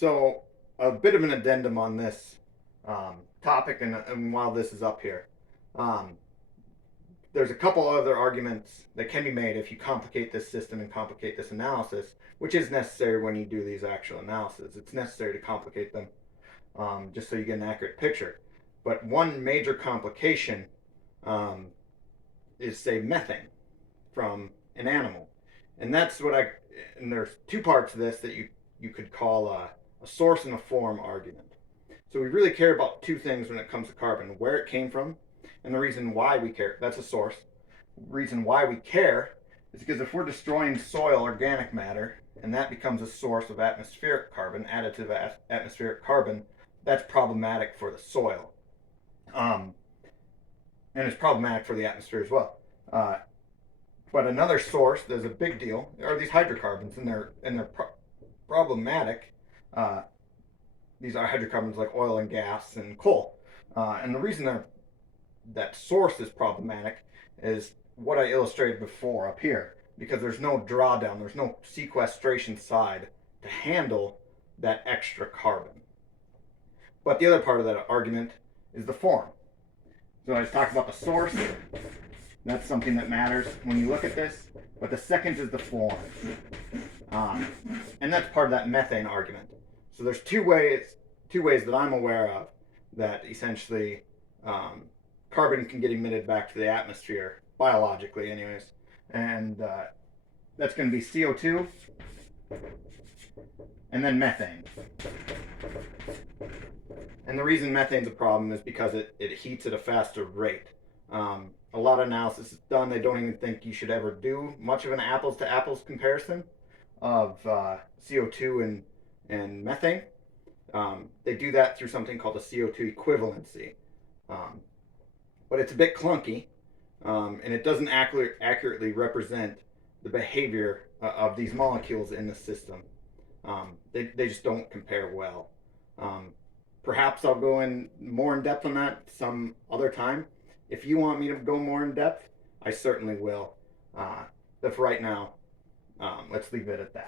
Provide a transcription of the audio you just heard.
So a bit of an addendum on this topic, and while this is up here, um, there's a couple other arguments that can be made if you complicate this system and complicate this analysis, which is necessary when you do these actual analyses. It's necessary to complicate them just so you get an accurate picture. But one major complication um, is, say, methane from an animal, and that's what I. And there's two parts of this that you could call a source and a form argument. So we really care about two things when it comes to carbon: where it came from, and the reason why we care. That's a source. Reason why we care is because if we're destroying soil organic matter and that becomes a source of atmospheric carbon, additive atmospheric carbon, that's problematic for the soil. And it's problematic for the atmosphere as well. But another source that's a big deal are these hydrocarbons, and they're problematic. These are hydrocarbons like oil and gas and coal. And the reason that source is problematic is what I illustrated before up here, because there's no drawdown, there's no sequestration side to handle that extra carbon. But the other part of that argument is the form. So I talked about the source. That's something that matters when you look at this. But the second is the form. And that's part of that methane argument. So there's two ways that I'm aware of that essentially carbon can get emitted back to the atmosphere, biologically anyways. And that's going to be CO2 and then methane. And the reason methane's a problem is because it heats at a faster rate. A lot of analysis is done. They don't even think you should ever do much of an apples to apples comparison of CO2 and methane. They do that through something called a CO2 equivalency. But it's a bit clunky, and it doesn't accurately represent the behavior of these molecules in the system. They just don't compare well. Perhaps I'll go in more in depth on that some other time. If you want me to go more in depth, I certainly will. But for right now, let's leave it at that.